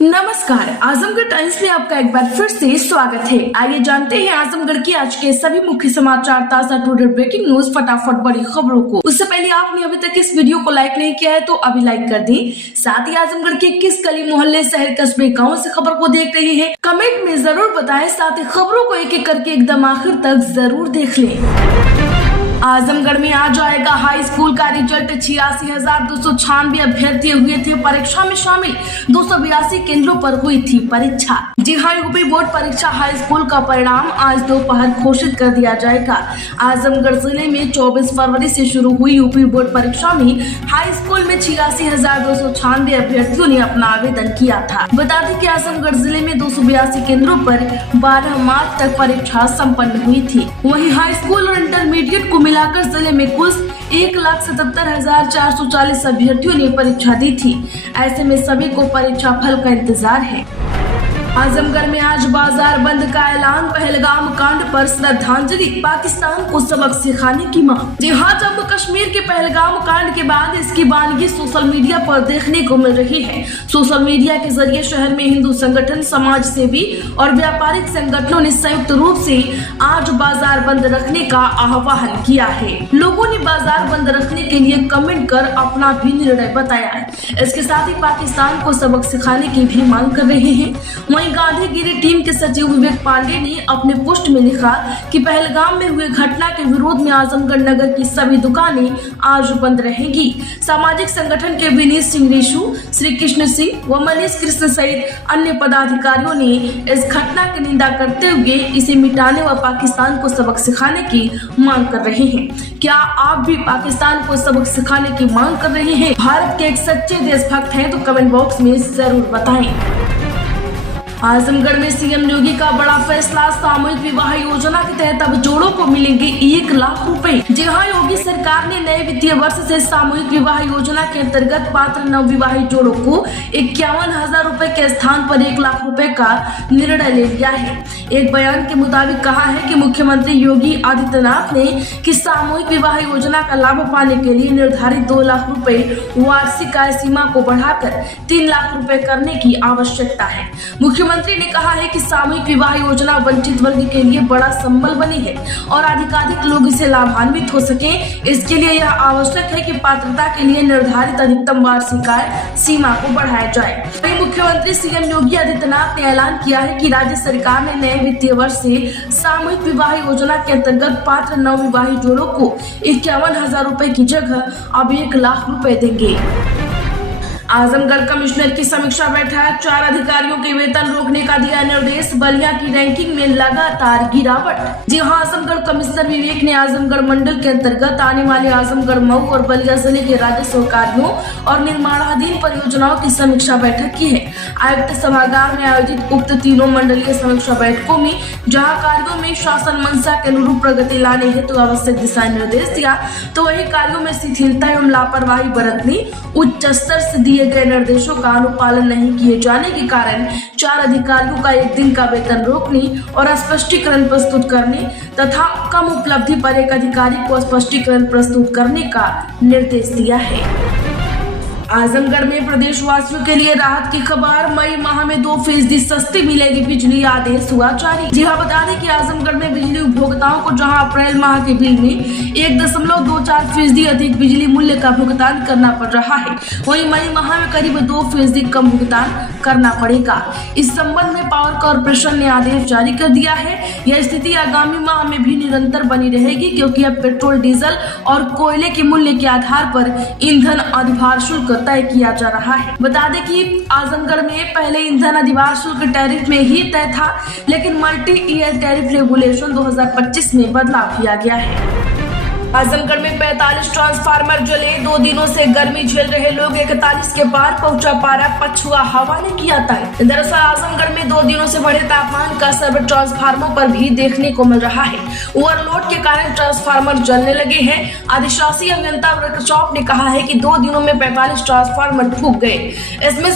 नमस्कार, आजमगढ़ टाइम्स में आपका एक बार फिर से स्वागत है। आइए जानते हैं आजमगढ़ की आज के सभी मुख्य समाचार, ताजा टुडे ब्रेकिंग न्यूज, फटाफट बड़ी खबरों को। उससे पहले आपने अभी तक इस वीडियो को लाइक नहीं किया है तो अभी लाइक कर दें। साथ ही आजमगढ़ के किस गली मोहल्ले शहर कस्बे गाँव से खबर को देख रहे हैं कमेंट में जरूर बताएं। साथ ही खबरों को एक एक करके एकदम आखिर तक जरूर देख लें। आजमगढ़ में आज आएगा हाई स्कूल का रिजल्ट। 86,296 अभ्यर्थी हुए थे परीक्षा में शामिल। 282 केंद्रों पर हुई थी परीक्षा। जी हाँ, यूपी बोर्ड परीक्षा हाई स्कूल का परिणाम आज दोपहर घोषित कर दिया जाएगा। आजमगढ़ जिले में 24 फरवरी से शुरू हुई यूपी बोर्ड परीक्षा में हाई स्कूल में 86,296 अभ्यर्थियों ने अपना आवेदन किया था। बता दें कि आजमगढ़ जिले में 282 केंद्रों पर 12 मार्च तक परीक्षा संपन्न हुई थी। वहीं हाई स्कूल और इंटरमीडिएट को मिलाकर जिले में कुल 1,77,440 अभ्यर्थियों ने परीक्षा दी थी। ऐसे में सभी को परीक्षा फल का इंतजार है। आजमगढ़ में आज बाजार बंद का ऐलान। पहलगाम कांड पर श्रद्धांजलि, पाकिस्तान को सबक सिखाने की मांग। जी हाँ, जम्मू कश्मीर के पहलगाम कांड के बाद इसकी वानगी सोशल मीडिया पर देखने को मिल रही है। सोशल मीडिया के जरिए शहर में हिंदू संगठन, समाज सेवी और व्यापारिक संगठनों ने संयुक्त रूप से आज बाजार बंद रखने का आह्वान किया है। लोगों ने बाजार बंद रखने के लिए कमेंट कर अपना भी निर्णय बताया है। इसके साथ ही पाकिस्तान को सबक सिखाने की भी मांग कर रहे हैं। वहीं गांधीगिरी टीम के सचिव विवेक पांडे ने अपने पोस्ट में लिखा कि पहलगाम में हुए घटना के विरोध में आजमगढ़ नगर की सभी दुकानें आज बंद रहेंगी। सामाजिक संगठन के विनीत सिंह रीशु, श्री कृष्ण सिंह व मनीष कृष्ण सहित अन्य पदाधिकारियों ने इस घटना की निंदा करते हुए इसे मिटाने व पाकिस्तान को सबक सिखाने की मांग कर रहे हैं। क्या आप भी पाकिस्तान को सबक सिखाने की मांग कर रहे हैं? भारत के एक सच्चे देशभक्त हैं तो कमेंट बॉक्स में जरूर बताएं। आजमगढ़ में सीएम योगी का बड़ा फैसला। सामूहिक विवाह योजना के तहत अब जोड़ों को मिलेंगे 1 लाख रुपए। जी हाँ, योगी सरकार ने नए वित्तीय वर्ष से सामूहिक विवाह योजना के अंतर्गत पात्र नवविवाहित जोड़ों को 51,000 रुपए के स्थान पर 1 लाख रुपए का निर्णय ले लिया है। एक बयान के मुताबिक कहा है कि मुख्यमंत्री योगी आदित्यनाथ ने कि सामूहिक विवाह योजना का लाभ पाने के लिए निर्धारित 2 लाख रुपए वार्षिक आय सीमा को बढ़ाकर 3 लाख रुपए करने की आवश्यकता है। मुख्यमंत्री ने कहा है कि सामूहिक विवाह योजना वंचित वर्ग के लिए बड़ा संबल बनी है और अधिकाधिक लोग इसे लाभान्वित हो सके। इसके लिए यह आवश्यक है कि पात्रता के लिए निर्धारित अधिकतम वार्षिक आय सीमा को बढ़ाया जाए। वहीं मुख्यमंत्री सीएम योगी आदित्यनाथ ने ऐलान किया है कि राज्य सरकार ने नए वित्तीय वर्ष से सामूहिक विवाह योजना के अंतर्गत पात्र नवविवाहित जोड़ों को 51,000 रुपए की जगह अब 1 लाख रुपए देंगे। आजमगढ़ कमिश्नर की समीक्षा बैठक। 4 अधिकारियों के वेतन रोकने का दिया निर्देश। बलिया की रैंकिंग में लगातार गिरावट। जी हां, आजमगढ़ कमिश्नर विवेक ने आजमगढ़ मंडल के अंतर्गत आने वाले आजमगढ़, मऊ और बलिया जिले के राजस्व कार्यों और निर्माणाधीन परियोजनाओं की समीक्षा बैठक की है। आयुक्त सभागार में आयोजित उक्त तीनों मंडलीय समीक्षा बैठकों में जहाँ कार्यों में शासन मंशा के अनुरूप प्रगति लाने हेतु तो आवश्यक दिशा निर्देश दिया, तो वही कार्यों में शिथिलता एवं लापरवाही बरतने, उच्च स्तर से दिए गए निर्देशों का अनुपालन नहीं किए जाने के कारण 4 अधिकारियों का 1 दिन का वेतन रोकने और स्पष्टीकरण प्रस्तुत करने तथा कम उपलब्धि पर एक अधिकारी को स्पष्टीकरण प्रस्तुत करने का निर्देश दिया है। आजमगढ़ में प्रदेशवासियों के लिए राहत की खबर। मई माह में 2% सस्ती मिलेगी बिजली, आदेश हुआ जारी। जी हाँ, बता दें कि आजमगढ़ में बिजली उपभोक्ताओं को जहां अप्रैल माह के बिल में 1.24% अधिक बिजली मूल्य का भुगतान करना पड़ रहा है, वहीं मई माह में करीब 2% कम भुगतान करना पड़ेगा। इस संबंध में पावर कॉर्पोरेशन ने आदेश जारी कर दिया है। यह स्थिति आगामी माह में भी निरंतर बनी रहेगी क्योंकि अब पेट्रोल, डीजल और कोयले के मूल्य के आधार पर ईंधन अधिभार शुल्क तय किया जा रहा है। बता दें कि आजमगढ़ में पहले ईंधन अधिभार शुल्क टैरिफ में ही तय था, लेकिन मल्टी ईयर टैरिफ रेगुलेशन 2025 में बदलाव किया गया है। आजमगढ़ में 45 ट्रांसफार्मर जले। 2 दिनों से गर्मी झेल रहे लोग 41 के पार पहुंचा पारा, पछुआ हवा ने किया तंग। दरअसल आजमगढ़ में 2 दिनों से बढ़े तापमान का असर ट्रांसफार्मर पर भी देखने को मिल रहा है। ओवरलोड के कारण ट्रांसफार्मर जलने लगे हैं। अधिशासी अभियंता वर्कशॉप ने कहा है कि 2 दिनों में 45 ट्रांसफार्मर फूक गए। इसमें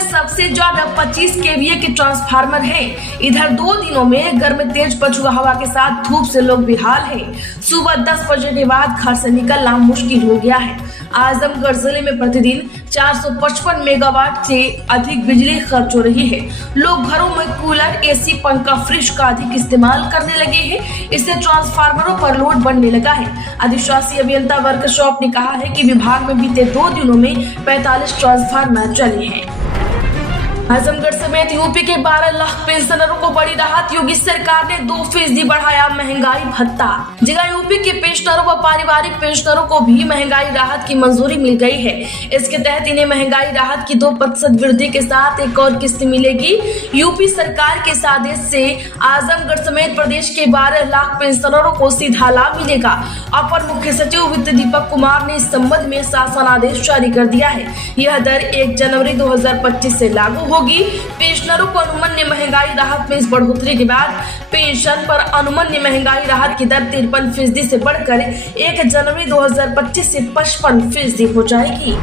सबसे ज्यादा 25 केवीए के ट्रांसफार्मर हैं। इधर 2 दिनों में गर्म तेज पछुआ हवा के साथ धूप से लोग बेहाल हैं। सुबह 10 बजे के बाद घर से निकलना मुश्किल हो गया है। आजमगढ़ जिले में प्रतिदिन 455 मेगावाट से अधिक बिजली खर्च हो रही है। लोग घरों में कूलर, एसी, पंखा, फ्रिज का अधिक इस्तेमाल करने लगे हैं। इससे ट्रांसफार्मरों पर लोड बढ़ने लगा है। अधिशासी अभियंता वर्कशॉप ने कहा है कि विभाग में बीते 2 दिनों में 45 ट्रांसफार्मर चले हैं। आजमगढ़ समेत यूपी के 12 लाख पेंशनरों को बड़ी राहत। योगी सरकार ने 2% बढ़ाया महंगाई भत्ता। जगह यूपी के पेंशनरों व पारिवारिक पेंशनरों को भी महंगाई राहत की मंजूरी मिल गई है। इसके तहत इन्हें महंगाई राहत की 2% वृद्धि के साथ एक और किस्त मिलेगी। यूपी सरकार के इस आदेश से आजमगढ़ समेत प्रदेश के 12 लाख पेंशनरों को सीधा लाभ मिलेगा। अपर मुख्य सचिव वित्त दीपक कुमार ने इस संबंध में शासन आदेश जारी कर दिया है। यह दर 1 जनवरी 2025 से लागू होगी। पेंशनरों को अनुमन्य महंगाई राहत में इस बढ़ोतरी के बाद पेंशन पर अनुमन्य महंगाई राहत की दर 53% से बढ़कर 1 जनवरी 2025 से 55% हो जाएगी।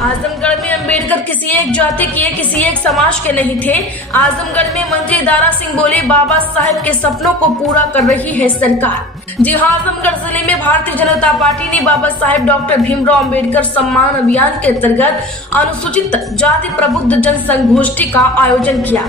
आजमगढ़ में अंबेडकर किसी एक जाति के, किसी एक समाज के नहीं थे। आजमगढ़ में मंत्री दारा सिंह बोले, बाबा साहेब के सपनों को पूरा कर रही है सरकार। जी हाँ, आजमगढ़ जिले में भारतीय जनता पार्टी ने बाबा साहेब डॉक्टर भीमराव अंबेडकर सम्मान अभियान के अंतर्गत अनुसूचित जाति प्रबुद्ध जन संगोष्ठी का आयोजन किया।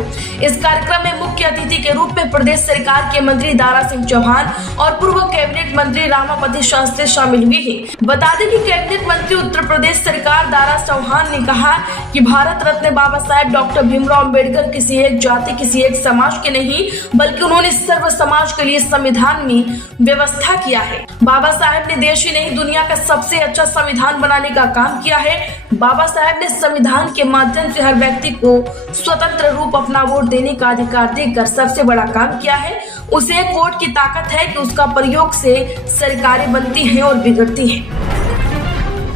इस कार्यक्रम में मुख्य अतिथि के रूप में प्रदेश सरकार के मंत्री दारा सिंह चौहान और पूर्व कैबिनेट मंत्री रामापति शास्त्री शामिल हुए हैं। बता दें कि कैबिनेट मंत्री उत्तर प्रदेश सरकार दारा चौहान ने कहा कि भारत रत्न बाबा साहेब डॉक्टर भीमराव अंबेडकर किसी एक जाति, किसी एक समाज के नहीं, बल्कि उन्होंने सर्व समाज के लिए संविधान में व्यवस्था किया है। बाबा साहेब ने देश ही नहीं दुनिया का सबसे अच्छा संविधान बनाने का काम किया है। बाबा साहेब ने संविधान के माध्यम से हर व्यक्ति को स्वतंत्र रूप अपना वोट देने का अधिकार देकर सबसे बड़ा काम किया है। उसे एक वोट की ताकत है कि उसका प्रयोग से सरकारें बनती हैं और बिगड़ती हैं।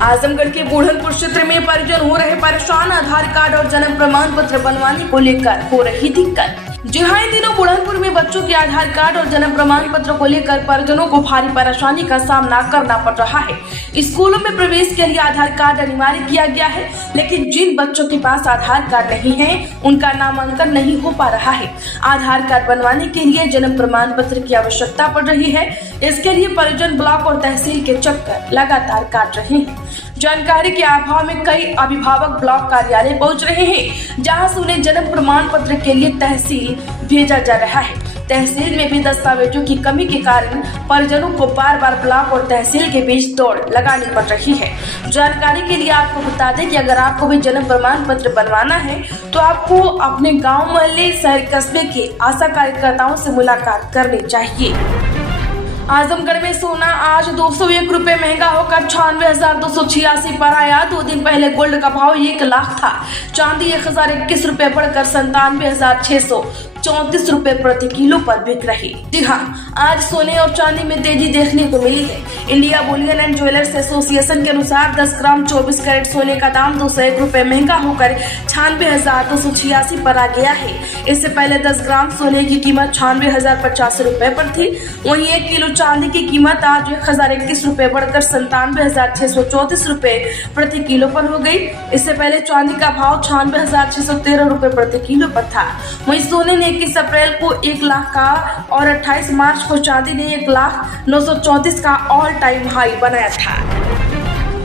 आजमगढ़ के बुढ़नपुर क्षेत्र में परिजन हो रहे परेशान। आधार कार्ड और जन्म प्रमाण पत्र बनवाने को लेकर हो रही दिक्कत। जी हाँ, इन दिनों बुढ़नपुर में बच्चों के आधार कार्ड और जन्म प्रमाण पत्र को लेकर परिजनों को भारी परेशानी का सामना करना पड़ रहा है। स्कूलों में प्रवेश के लिए आधार कार्ड अनिवार्य किया गया है, लेकिन जिन बच्चों के पास आधार कार्ड नहीं है उनका नामांकन नहीं हो पा रहा है। आधार कार्ड बनवाने के लिए जन्म प्रमाण पत्र की आवश्यकता पड़ रही है। इसके लिए परिजन ब्लॉक और तहसील के चक्कर लगातार काट रहे हैं। जानकारी के अभाव में कई अभिभावक ब्लॉक कार्यालय पहुंच रहे हैं, जहां से उन्हें जन्म प्रमाण पत्र के लिए तहसील भेजा जा रहा है। तहसील में भी दस्तावेजों की कमी के कारण परिजनों को बार बार ब्लॉक और तहसील के बीच दौड़ लगानी पड़ रही है। जानकारी के लिए आपको बता दें कि अगर आपको भी जन्म प्रमाण पत्र बनवाना है तो आपको अपने गांव, मोहल्ले, शहर, कस्बे के आशा कार्यकर्ताओं से मुलाकात करनी चाहिए। आजमगढ़ में सोना आज 201 रुपए महंगा होकर 96,286 पर आया। 2 दिन पहले गोल्ड का भाव 1 लाख था। चांदी 1021 रुपए बढ़कर 97,634 रुपए प्रति किलो पर बिक रही। जी हाँ, आज सोने और चांदी में तेजी देखने को मिली है। India Boolean and jewellers association के अनुसार 10 ग्राम 24 कैरेट सोने का दाम 201 रुपए महंगा होकर 96,286 पर आ गया है। इससे पहले 10 ग्राम सोने की कीमत 96,050 रुपए पर थी। वहीं 1 किलो चांदी की कीमत आज 1021 रुपए बढ़कर 97,634 रुपए प्रति किलो पर हो गई। इससे पहले चांदी का भाव 96,613 रुपए प्रति किलो पर था। वहीं सोने ने 21 अप्रैल को 1 लाख का और 28 मार्च को चांदी ने 1,09,34 का ऑल टाइम हाई बनाया था।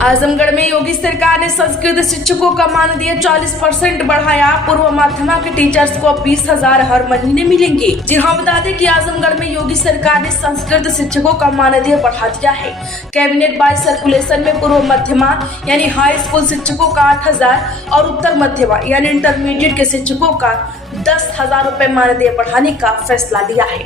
आजमगढ़ में योगी सरकार ने संस्कृत शिक्षकों का मानदेय 40% बढ़ाया। पूर्व माध्यमिक के टीचर्स को 20,000 हर महीने मिलेंगे। जी हाँ, बता दें कि आजमगढ़ में योगी सरकार ने संस्कृत शिक्षकों का मानदेय बढ़ा दिया है। कैबिनेट बाय सर्कुलेशन में पूर्व मध्यमा यानी हाई स्कूल शिक्षकों का 8,000 और उत्तर मध्यमा यानी इंटरमीडिएट के शिक्षकों का 10,000 रुपए मानदेय बढ़ाने का फैसला लिया है।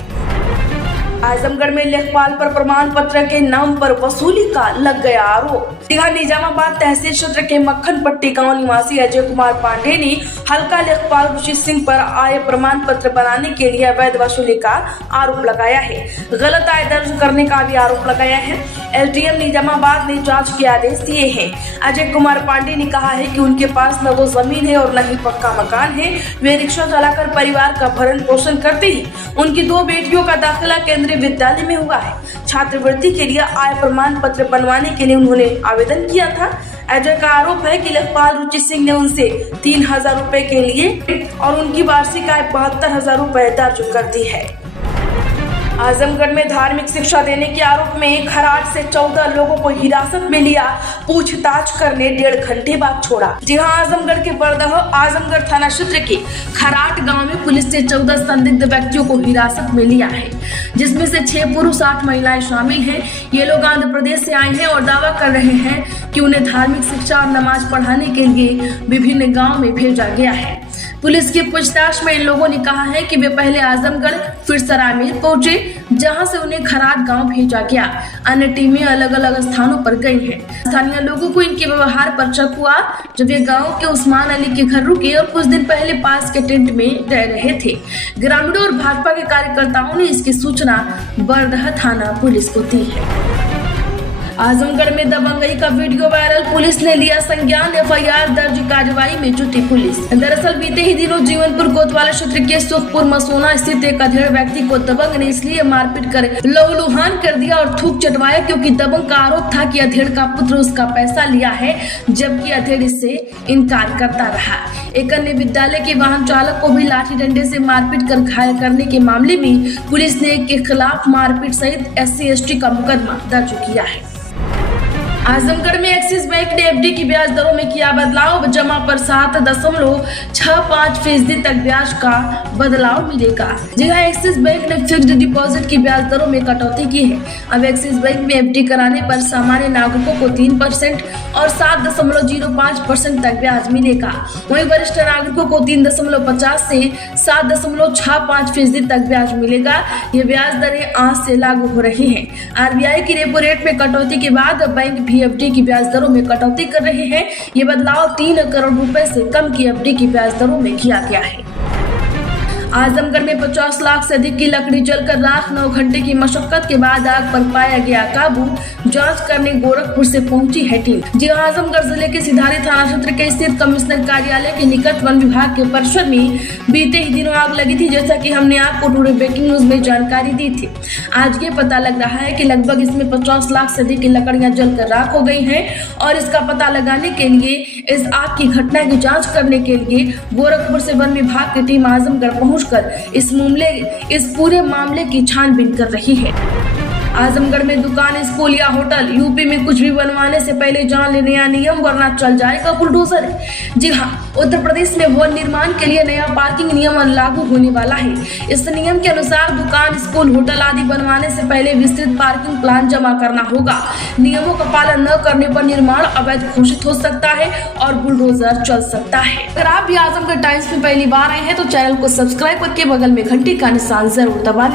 आजमगढ़ में लेखपाल पर प्रमाण पत्र के नाम पर वसूली का लग गया आरोप। निजामाबाद तहसील क्षेत्र के मक्खन पट्टी गांव निवासी अजय कुमार पांडे ने हल्का लेखपाल रुचि सिंह पर आय प्रमाण पत्र बनाने के लिए अवैध वसूली का आरोप लगाया है। गलत आय दर्ज करने का भी आरोप लगाया है। एसडीएम निजामाबाद ने जांच के आदेश दिए हैं। अजय कुमार पांडे ने कहा है कि उनके पास न तो जमीन है और न ही पक्का मकान है। वे रिक्शा चलाकर परिवार का भरण पोषण करते हैं। उनकी 2 बेटियों का दाखिला केंद्रीय विद्यालय में हुआ है। छात्रवृत्ति के लिए आय प्रमाण पत्र बनवाने के लिए उन्होंने आवेदन किया था। अजय का आरोप है कि लेखपाल रुचि सिंह ने उनसे 3,000 रुपए के लिए और उनकी वार्षिक आय 72,000 रुपए दर्ज कर दी है। आजमगढ़ में धार्मिक शिक्षा देने के आरोप में खराट से 14 लोगों को हिरासत में लिया, पूछताछ करने 1.5 घंटे बाद छोड़ा। जी हां, आजमगढ़ के बरदह आजमगढ़ थाना क्षेत्र के खराट गांव में पुलिस ने 14 संदिग्ध व्यक्तियों को हिरासत में लिया है, जिसमें से 6 पुरुष 8 महिलाएं शामिल हैं। ये लोग आंध्र प्रदेश से आए हैं और दावा कर रहे हैं कि उन्हें धार्मिक शिक्षा और नमाज पढ़ाने के लिए विभिन्न गाँव में भेजा गया है। पुलिस की पूछताछ में इन लोगों ने कहा है कि वे पहले आजमगढ़ फिर सरायमीर पहुंचे, जहां से उन्हें खराट गांव भेजा गया। अन्य टीमें अलग अलग स्थानों पर गई हैं। स्थानीय लोगों को इनके व्यवहार पर शक हुआ जब वे गांव के उस्मान अली के घर रुके और कुछ दिन पहले पास के टेंट में रह रहे थे। ग्रामीणों और भाजपा के कार्यकर्ताओं ने इसकी सूचना बरदह थाना पुलिस को दी है। आजमगढ़ में दबंगई का वीडियो वायरल, पुलिस ने लिया संज्ञान, FIR दर्ज, कार्रवाई में जुटी पुलिस। दरअसल बीते ही दिनों जीवनपुर कोतवाल क्षेत्र के सुखपुर मसोना स्थित एक अधेड़ व्यक्ति को दबंग ने इसलिए मारपीट कर लहूलुहान कर दिया और थूक चटवाया क्योंकि दबंग का आरोप था कि अधेड़ का पुत्र उसका पैसा लिया है, जबकि अधेड़ इससे इनकार करता रहा। एक अन्य विद्यालय के वाहन चालक को भी लाठी डंडे से मारपीट कर घायल करने के मामले में पुलिस ने एक के खिलाफ मारपीट सहित SC/ST का मुकदमा दर्ज किया है। आजमगढ़ में एक्सिस बैंक ने FD की ब्याज दरों में किया बदलाव, जमा पर 7.65% तक ब्याज का बदलाव मिलेगा। जी हां, एक्सिस बैंक ने फिक्स्ड डिपॉजिट की ब्याज दरों में कटौती की है। अब एक्सिस बैंक में FD कराने पर सामान्य नागरिकों को 3% और 7.05% तक ब्याज मिलेगा। वहीं वरिष्ठ नागरिकों को 3.50 से 7.65% तक ब्याज मिलेगा। ये ब्याज दरें आज से लागू हो रही हैं। RBI की रेपो रेट में कटौती के बाद बैंक FD की ब्याज दरों में कटौती कर रहे हैं। ये बदलाव 3 करोड़ रुपए से कम की FD की ब्याज दरों में किया गया है। आजमगढ़ में 50 लाख से अधिक की लकड़ी जलकर राख, 9 घंटे की मशक्कत के बाद आग पर पाया गया काबू। जांच करने गोरखपुर से पहुंची है टीम। जी हां, आजमगढ़ जिले के सिधारी थाना क्षेत्र के स्थित कमिश्नर कार्यालय के निकट वन विभाग के परिसर में बीते ही दिनों आग लगी थी, जैसा कि हमने आपको टुडे ब्रेकिंग न्यूज में जानकारी दी थी। आज ये पता लग रहा है कि लगभग इसमें 50 लाख से अधिक की लकड़ियां जलकर राख हो गई हैं और इसका पता लगाने के लिए, इस आग की घटना की जाँच करने के लिए गोरखपुर से वन विभाग की टीम आजमगढ़ पहुंच इस पूरे मामले की छानबीन कर रही है। आजमगढ़ में दुकान, स्कूल या होटल, यूपी में कुछ भी बनवाने से पहले जान लें नया नियम, वरना चल जाएगा बुलडोजर। जी हाँ, उत्तर प्रदेश में भवन निर्माण के लिए नया पार्किंग नियम लागू होने वाला है। इस नियम के अनुसार दुकान, स्कूल, होटल आदि बनवाने से पहले विस्तृत पार्किंग प्लान जमा करना होगा। नियमों का पालन न करने पर निर्माण अवैध घोषित हो सकता है और बुलडोजर चल सकता है। अगर आप भी आजमगढ़ टाइम्स में पहली बार आए हैं तो चैनल को सब्सक्राइब करके बगल में घंटी का निशान जरूर दबा लें।